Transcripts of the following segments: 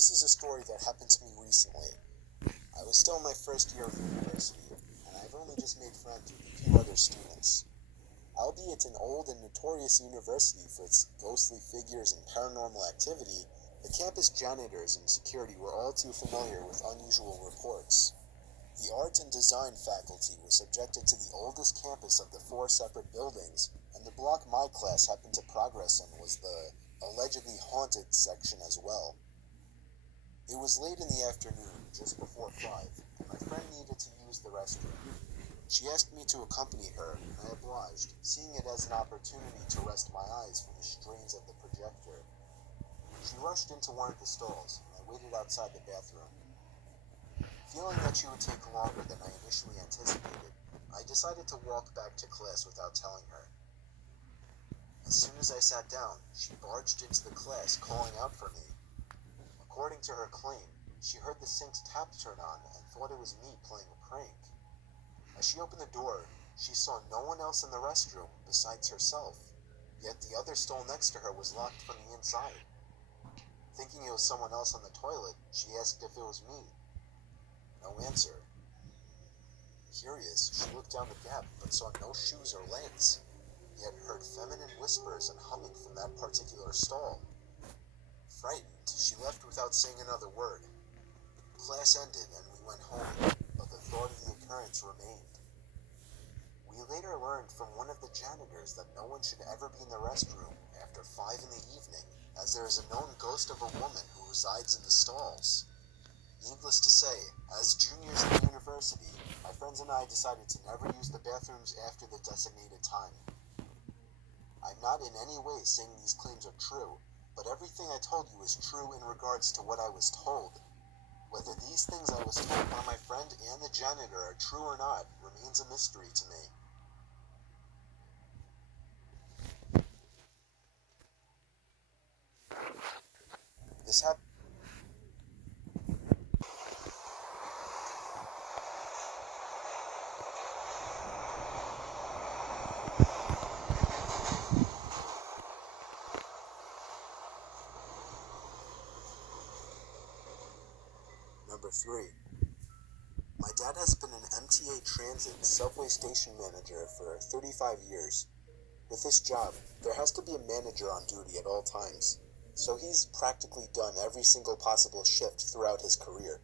This is a story that happened to me recently. I was still in my first year of university, and I've only just made friends with a few other students. Albeit an old and notorious university for its ghostly figures and paranormal activity, the campus janitors and security were all too familiar with unusual reports. The art and design faculty was subjected to the oldest campus of the four separate buildings, and the block my class happened to progress in was the allegedly haunted section as well. It was late in the afternoon, just before 5, and my friend needed to use the restroom. She asked me to accompany her, and I obliged, seeing it as an opportunity to rest my eyes from the strains of the projector. She rushed into one of the stalls, and I waited outside the bathroom. Feeling that she would take longer than I initially anticipated, I decided to walk back to class without telling her. As soon as I sat down, she barged into the class, calling out for me. According to her claim, she heard the sink's tap turn on and thought it was me playing a prank. As she opened the door, she saw no one else in the restroom besides herself, yet the other stall next to her was locked from the inside. Thinking it was someone else on the toilet, she asked if it was me. No answer. Curious, she looked down the gap but saw no shoes or legs, yet heard feminine whispers and humming from that particular stall. Frightened, she left without saying another word. Class ended and we went home, but the thought of the occurrence remained. We later learned from one of the janitors that no one should ever be in the restroom after 5 in the evening, as there is a known ghost of a woman who resides in the stalls. Needless to say, as juniors in the university, my friends and I decided to never use the bathrooms after the designated time. I'm not in any way saying these claims are true, but everything I told you is true in regards to what I was told. Whether these things I was told by my friend and the janitor are true or not remains a mystery to me. This happened. Number 3. My dad has been an MTA Transit subway station manager for 35 years. With this job, there has to be a manager on duty at all times, so he's practically done every single possible shift throughout his career.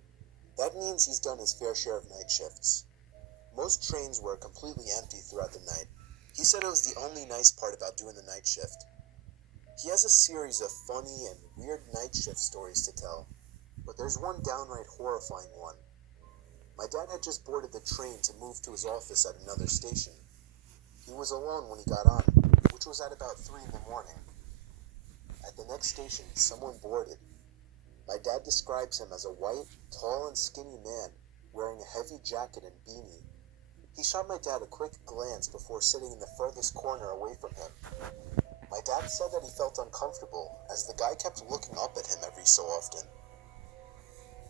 That means he's done his fair share of night shifts. Most trains were completely empty throughout the night. He said it was the only nice part about doing the night shift. He has a series of funny and weird night shift stories to tell, but there's one downright horrifying one. My dad had just boarded the train to move to his office at another station. He was alone when he got on, which was at about 3 in the morning. At the next station, someone boarded. My dad describes him as a white, tall and skinny man, wearing a heavy jacket and beanie. He shot my dad a quick glance before sitting in the furthest corner away from him. My dad said that he felt uncomfortable, as the guy kept looking up at him every so often.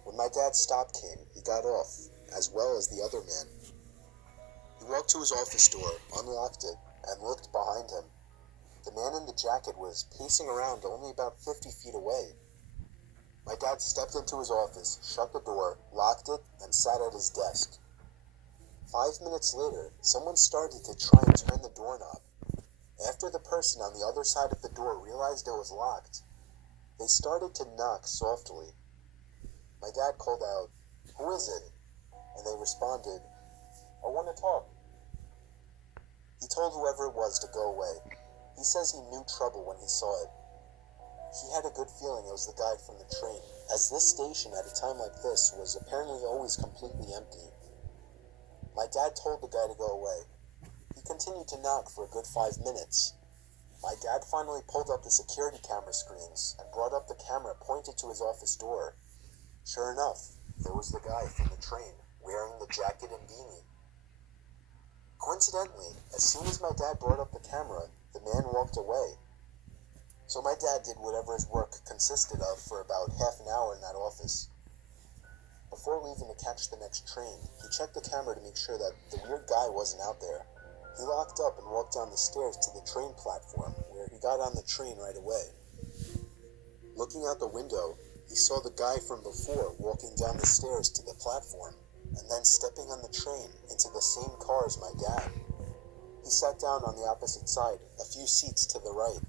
When my dad's stop came, he got off, as well as the other man. He walked to his office door, unlocked it, and looked behind him. The man in the jacket was pacing around only about 50 feet away. My dad stepped into his office, shut the door, locked it, and sat at his desk. 5 minutes later, someone started to try and turn the doorknob. After the person on the other side of the door realized it was locked, they started to knock softly. My dad called out, "Who is it?" And they responded, "I want to talk." He told whoever it was to go away. He says he knew trouble when he saw it. He had a good feeling it was the guy from the train, as this station at a time like this was apparently always completely empty. My dad told the guy to go away. He continued to knock for a good 5 minutes. My dad finally pulled up the security camera screens and brought up the camera pointed to his office door. Sure enough, there was the guy from the train, wearing the jacket and beanie. Coincidentally, as soon as my dad brought up the camera, the man walked away. So my dad did whatever his work consisted of for about half an hour in that office. Before leaving to catch the next train, he checked the camera to make sure that the weird guy wasn't out there. He locked up and walked down the stairs to the train platform, where he got on the train right away. Looking out the window, He saw the guy from before walking down the stairs to the platform and then stepping on the train into the same car as my dad. He sat down on the opposite side, a few seats to the right.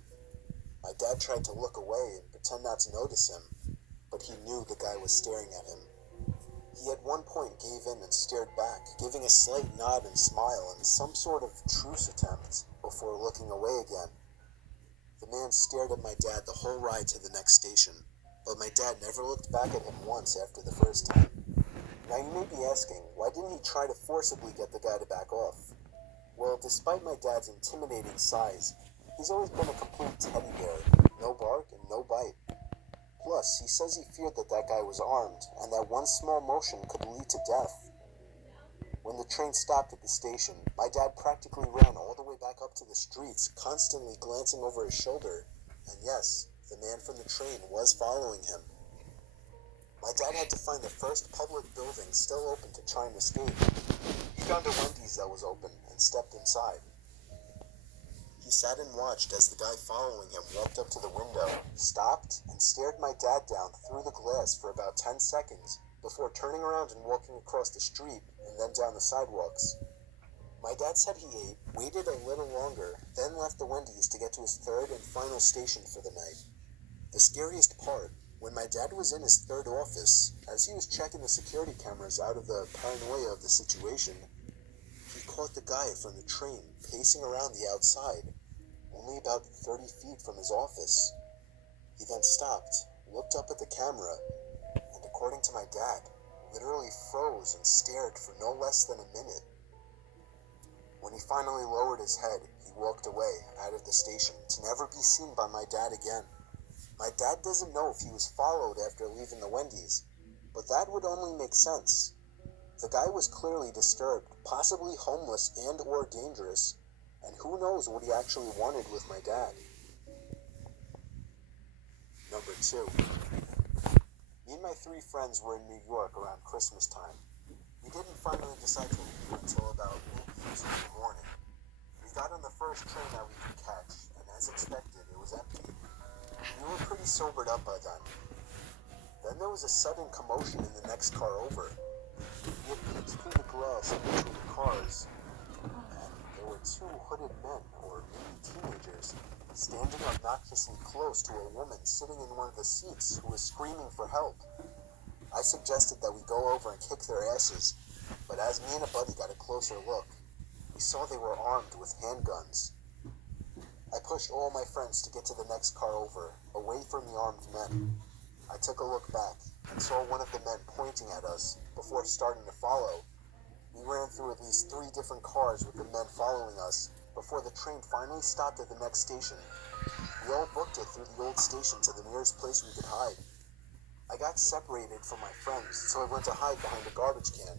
My dad tried to look away and pretend not to notice him, but he knew the guy was staring at him. He at one point gave in and stared back, giving a slight nod and smile in some sort of truce attempt before looking away again. The man stared at my dad the whole ride to the next station, but my dad never looked back at him once after the first time. Now you may be asking, why didn't he try to forcibly get the guy to back off? Well, despite my dad's intimidating size, he's always been a complete teddy bear, no bark and no bite. Plus, he says he feared that guy was armed, and that one small motion could lead to death. When the train stopped at the station, my dad practically ran all the way back up to the streets, constantly glancing over his shoulder, and yes, the man from the train was following him. My dad had to find the first public building still open to try and escape. He found a Wendy's that was open and stepped inside. He sat and watched as the guy following him walked up to the window, stopped, and stared my dad down through the glass for about 10 seconds before turning around and walking across the street and then down the sidewalks. My dad said he ate, waited a little longer, then left the Wendy's to get to his third and final station for the night. The scariest part, when my dad was in his third office, as he was checking the security cameras out of the paranoia of the situation, he caught the guy from the train pacing around the outside, only about 30 feet from his office. He then stopped, looked up at the camera, and according to my dad, literally froze and stared for no less than a minute. When he finally lowered his head, he walked away, out of the station, to never be seen by my dad again. My dad doesn't know if he was followed after leaving the Wendy's, but that would only make sense. The guy was clearly disturbed, possibly homeless and or dangerous, and who knows what he actually wanted with my dad. Number 2. Me and my 3 friends were in New York around Christmas time. We didn't finally decide to leave until about maybe 2 in the morning. We got on the first train that we could catch, and as expected, it was empty. We were pretty sobered up by then. Then there was a sudden commotion in the next car over. We had peeked through the glass in between the cars, and there were 2 hooded men, or maybe teenagers, standing obnoxiously close to a woman sitting in one of the seats who was screaming for help. I suggested that we go over and kick their asses, but as me and a buddy got a closer look, we saw they were armed with handguns. I pushed all my friends to get to the next car over, away from the armed men. I took a look back and saw one of the men pointing at us before starting to follow. We ran through at least 3 different cars with the men following us before the train finally stopped at the next station. We all booked it through the old station to the nearest place we could hide. I got separated from my friends, so I went to hide behind a garbage can.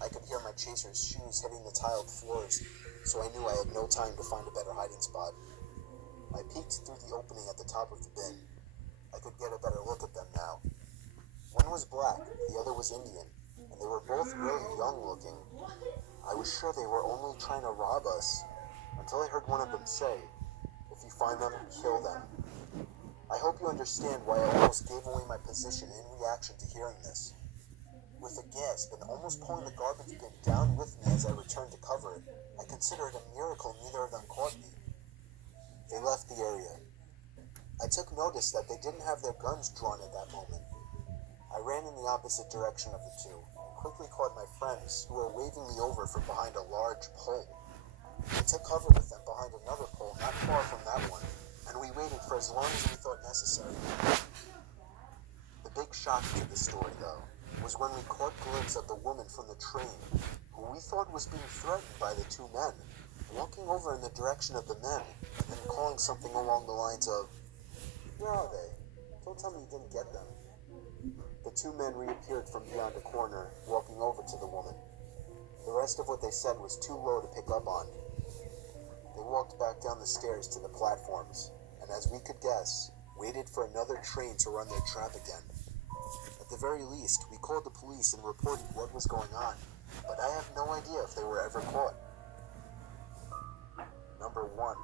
I could hear my chaser's shoes hitting the tiled floors, so I knew I had no time to find a better hiding spot. I peeked through the opening at the top of the bin. I could get a better look at them now. One was black, the other was Indian, and they were both really young looking. I was sure they were only trying to rob us, until I heard one of them say, "If you find them, kill them." I hope you understand why I almost gave away my position in reaction to hearing this. With a gasp and almost pulling the garbage bin down with me as I returned to cover it, I consider it a miracle neither of them caught me. They left the area. I took notice that they didn't have their guns drawn at that moment. I ran in the opposite direction of the 2 and quickly caught my friends who were waving me over from behind a large pole. I took cover with them behind another pole not far from that one, and we waited for as long as we thought necessary. The big shock to the story, though, was when we caught a glimpse of the woman from the train, who we thought was being threatened by the 2 men, walking over in the direction of the men, and then calling something along the lines of, "Where are they? Don't tell me you didn't get them." The 2 men reappeared from beyond a corner, walking over to the woman. The rest of what they said was too low to pick up on. They walked back down the stairs to the platforms, and as we could guess, waited for another train to run their trap again. At the very least, we called the police and reported what was going on, but I have no idea if they were ever caught. Number 1.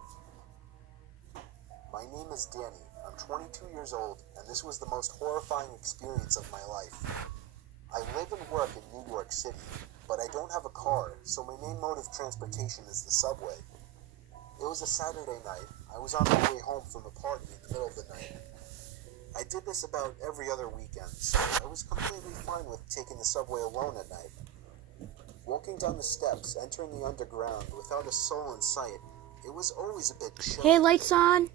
My name is Danny. I'm 22 years old, and this was the most horrifying experience of my life. I live and work in New York City, but I don't have a car, so my main mode of transportation is the subway. It was a Saturday night. I was on my way home from a party in the middle of the night. I did this about every other weekend, so I was completely fine with taking the subway alone at night. Walking down the steps, entering the underground without a soul in sight, it was always a bit chilly. Hey, lights on.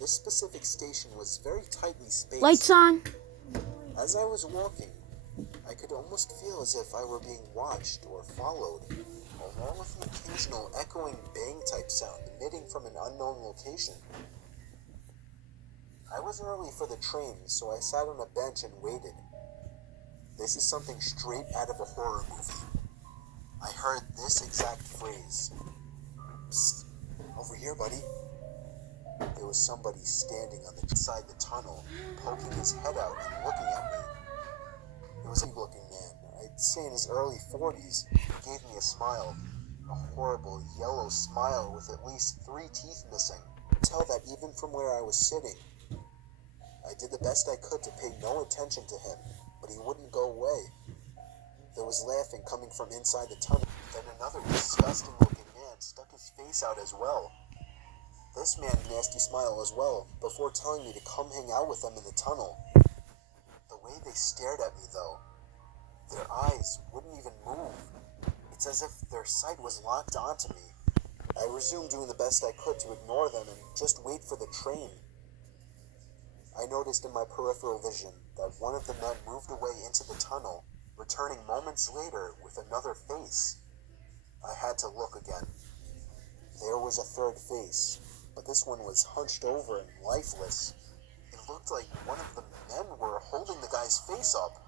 This specific station was very tightly spaced. Lights on. As I was walking, I could almost feel as if I were being watched or followed, along with an occasional echoing bang type sound emitting from an unknown location. I was early for the train, so I sat on a bench and waited. This is something straight out of a horror movie. I heard this exact phrase. Psst, over here, buddy. There was somebody standing on the side of the tunnel, poking his head out and looking at me. It was a looking man, I'd say in his early 40s. He gave me a smile, a horrible yellow smile with at least 3 teeth missing. I could tell that even from where I was sitting. I did the best I could to pay no attention to him, but he wouldn't go away. There was laughing coming from inside the tunnel. Then another disgusting-looking man stuck his face out as well. This man had a nasty smile as well, before telling me to come hang out with them in the tunnel. The way they stared at me, though, their eyes wouldn't even move. It's as if their sight was locked onto me. I resumed doing the best I could to ignore them and just wait for the train. I noticed in my peripheral vision that one of the men moved away into the tunnel, returning moments later with another face. I had to look again. There was a third face, but this one was hunched over and lifeless. It looked like one of the men were holding the guy's face up.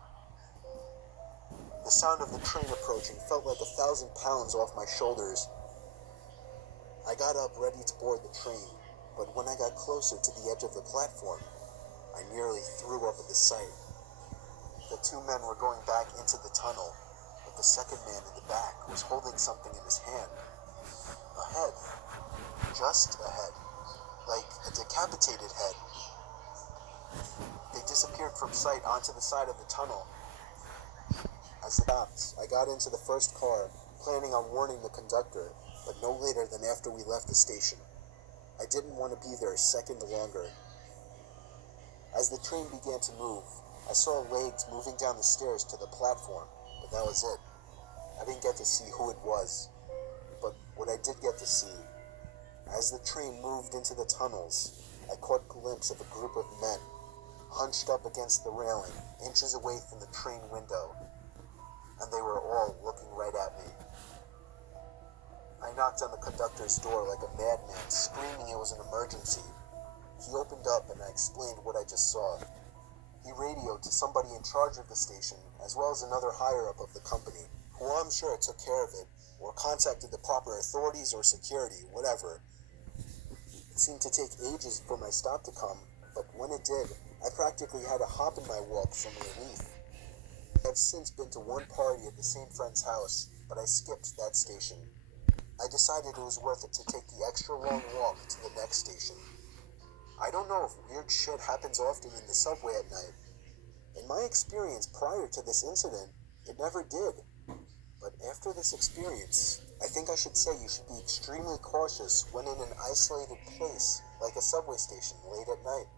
The sound of the train approaching felt like 1,000 pounds off my shoulders. I got up ready to board the train, but when I got closer to the edge of the platform, I nearly threw up at the sight. The 2 men were going back into the tunnel, but the second man in the back was holding something in his hand. A head. Just a head. Like a decapitated head. They disappeared from sight onto the side of the tunnel. As it stopped, I got into the first car, planning on warning the conductor, but no later than after we left the station. I didn't want to be there a second longer. As the train began to move, I saw legs moving down the stairs to the platform, but that was it. I didn't get to see who it was, but what I did get to see, as the train moved into the tunnels, I caught a glimpse of a group of men, hunched up against the railing, inches away from the train window, and they were all looking right at me. I knocked on the conductor's door like a madman, screaming it was an emergency. He opened up and I explained what I just saw. He radioed to somebody in charge of the station, as well as another higher-up of the company, who I'm sure took care of it, or contacted the proper authorities or security, whatever. It seemed to take ages for my stop to come, but when it did, I practically had to hop in my walk from relief. I have since been to one party at the same friend's house, but I skipped that station. I decided it was worth it to take the extra long walk to the next station. I don't know if weird shit happens often in the subway at night. In my experience prior to this incident, it never did. But after this experience, I think I should say you should be extremely cautious when in an isolated place like a subway station late at night.